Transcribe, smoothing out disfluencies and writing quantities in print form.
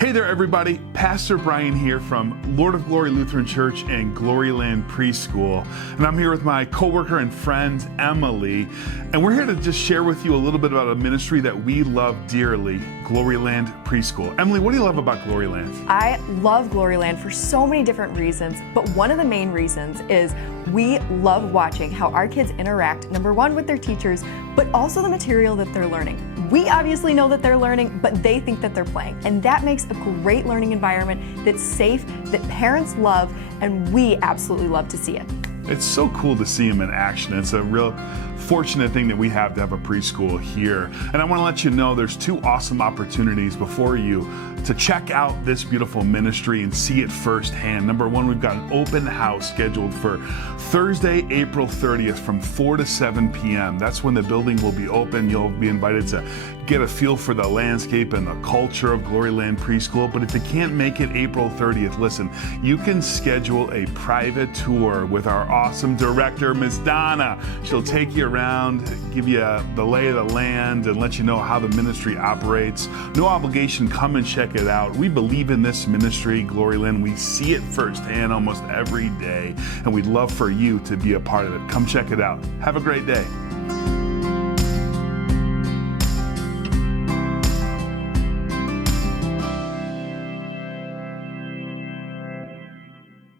Hey there, everybody. Pastor Brian here from Lord of Glory Lutheran Church and Gloryland Preschool. And I'm here with my coworker and friend, Emily. And we're here to just share with you a little bit about a ministry that we love dearly, Gloryland Preschool. Emily, what do you love about Gloryland? I love Gloryland for so many different reasons, but one of the main reasons is we love watching how our kids interact, number one, with their teachers, but also the material that they're learning. We obviously know that they're learning, but they think that they're playing. And that makes a great learning environment that's safe, that parents love, and we absolutely love to see it. It's so cool to see them in action. It's a real fortunate thing that we have to have a preschool here. And I want to let you know there's two awesome opportunities before you to check out this beautiful ministry and see it firsthand. Number one, we've got an open house scheduled for Thursday, April 30th from 4 to 7 p.m. That's when the building will be open. You'll be invited to get a feel for the landscape and the culture of Gloryland Preschool. But if you can't make it April 30th, listen, you can schedule a private tour with our awesome director, Ms. Donna. She'll take you around, give you the lay of the land, and let you know how the ministry operates. No obligation, come and check it out. We believe in this ministry, Gloryland. We see it firsthand almost every day, and we'd love for you to be a part of it. Come check it out. Have a great day.